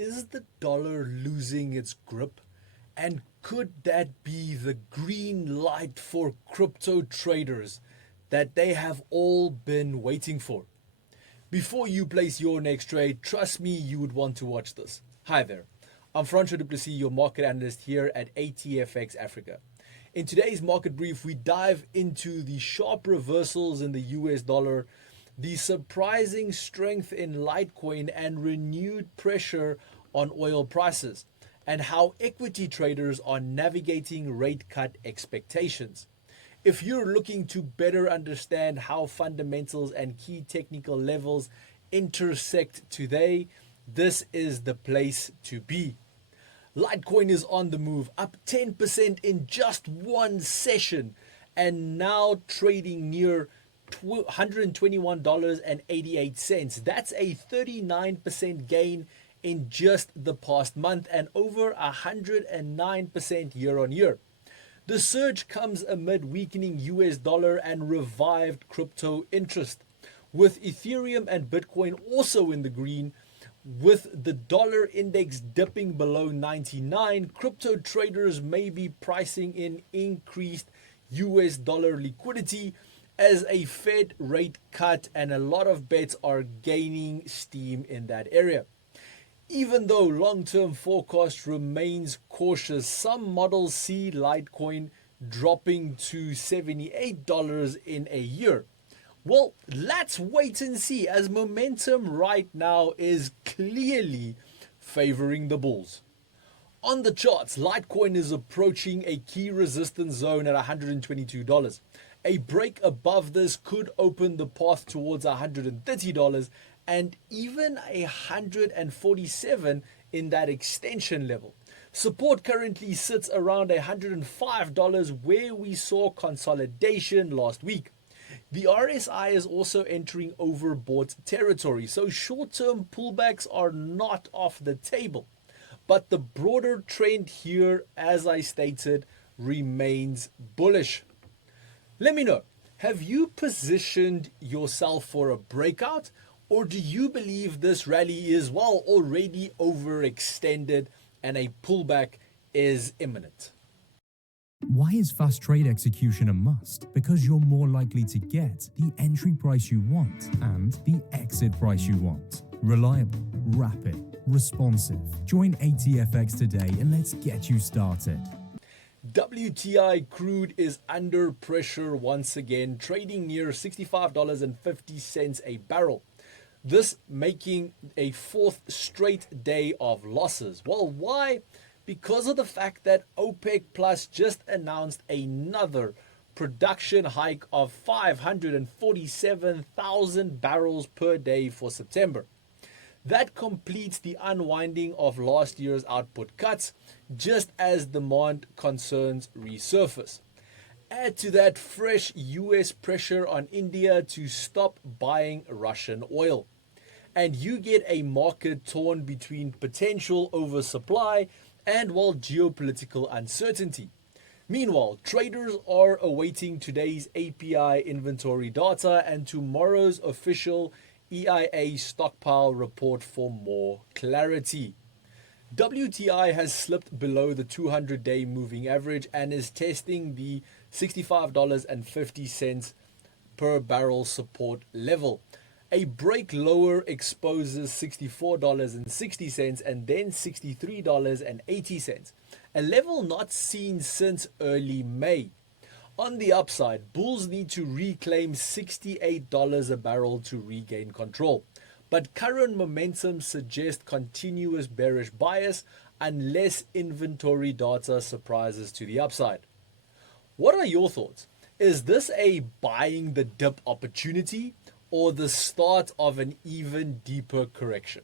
is the dollar losing its grip? And could that be the green light for crypto traders that they have all been waiting for? Before you place your next trade, trust me, you would want to watch this. Hi there, I'm Francois, your market analyst here at ATFX Africa. In today's market brief, we dive into the sharp reversals in the US dollar, the surprising strength in Litecoin, and renewed pressure on oil prices, and how equity traders are navigating rate cut expectations. If you're looking to better understand how fundamentals and key technical levels intersect today, this is the place to be. Litecoin is on the move, up 10% in just one session, and now trading near $121.88. That's a 39% gain in just the past month and over 109% year on year. The surge comes amid weakening US dollar and revived crypto interest, with Ethereum and Bitcoin also in the green. With the dollar index dipping below 99, crypto traders may be pricing in increased US dollar liquidity as a Fed rate cut, and a lot of bets are gaining steam in that area. Even though long-term forecast remains cautious, some models see Litecoin dropping to $78 in a year. Well, let's wait and see, as momentum right now is clearly favoring the bulls. On the charts, Litecoin is approaching a key resistance zone at $122. A break above this could open the path towards $130 and even $147 in that extension level. Support currently sits around $105, where we saw consolidation last week. The RSI is also entering overbought territory, so short-term pullbacks are not off the table. But the broader trend here, as I stated, remains bullish. Let me know, have you positioned yourself for a breakout, or do you believe this rally is, well, already overextended and a pullback is imminent? Why is fast trade execution a must? Because you're more likely to get the entry price you want and the exit price you want. Reliable, rapid, responsive. Join ATFX today and let's get you started. WTI crude is under pressure once again, trading near $65.50 a barrel. This making a fourth straight day of losses. Well, why? Because of the fact that OPEC Plus just announced another production hike of 547,000 barrels per day for September. That completes the unwinding of last year's output cuts, just as demand concerns resurface. Add to that fresh US pressure on India to stop buying Russian oil, and you get a market torn between potential oversupply and, well, geopolitical uncertainty. Meanwhile, traders are awaiting today's API inventory data and tomorrow's official EIA stockpile report for more clarity. WTI has slipped below the 200-day moving average and is testing the $65.50 per barrel support level. A break lower exposes $64.60 and then $63.80, a level not seen since early May. On the upside, bulls need to reclaim $68 a barrel to regain control, but current momentum suggests continuous bearish bias unless inventory data surprises to the upside. What are your thoughts? Is this a buying the dip opportunity, or the start of an even deeper correction?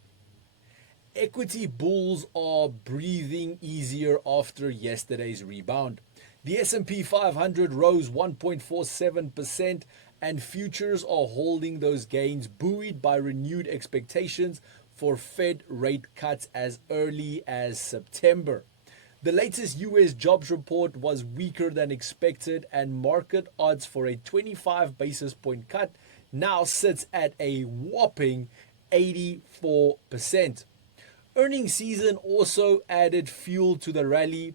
Equity bulls are breathing easier after yesterday's rebound. The S&P 500 rose 1.47% and futures are holding those gains, buoyed by renewed expectations for Fed rate cuts as early as September. The latest US jobs report was weaker than expected, and market odds for a 25 basis point cut now sits at a whopping 84%. Earnings season also added fuel to the rally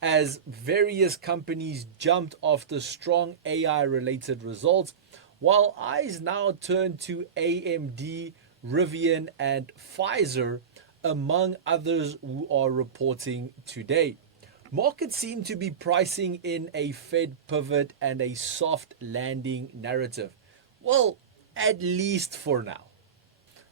as various companies jumped after strong AI related results, while eyes now turn to AMD, Rivian, and Pfizer, among others who are reporting today. Markets seem to be pricing in a Fed pivot and a soft landing narrative. Well, at least for now.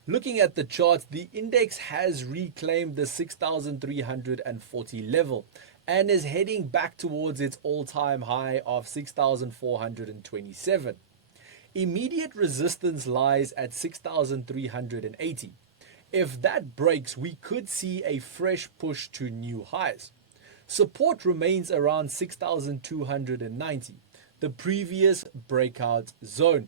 Looking at the charts, the index has reclaimed the 6,340 level and is heading back towards its all-time high of 6,427. Immediate resistance lies at 6,380. If that breaks, we could see a fresh push to new highs. Support remains around 6,290, the previous breakout zone.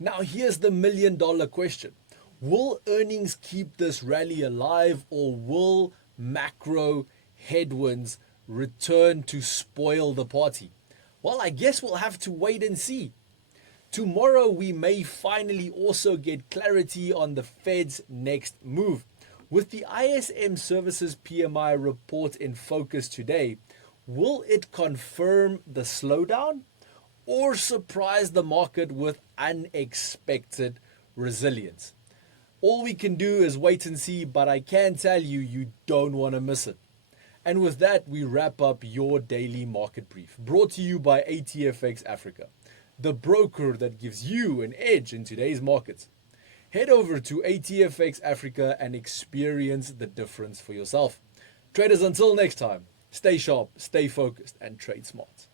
Now here's the million-dollar question. Will earnings keep this rally alive, or will macro headwinds return to spoil the party? Well, I guess we'll have to wait and see. Tomorrow we may finally also get clarity on the Fed's next move. With the ISM Services PMI report in focus today, will it confirm the slowdown or surprise the market with unexpected resilience? All we can do is wait and see, but I can tell you, you don't want to miss it. And with that, we wrap up your daily market brief, brought to you by ATFX Africa, the broker that gives you an edge in today's markets. Head over to ATFX Africa and experience the difference for yourself. Traders, until next time, stay sharp, stay focused, and trade smart.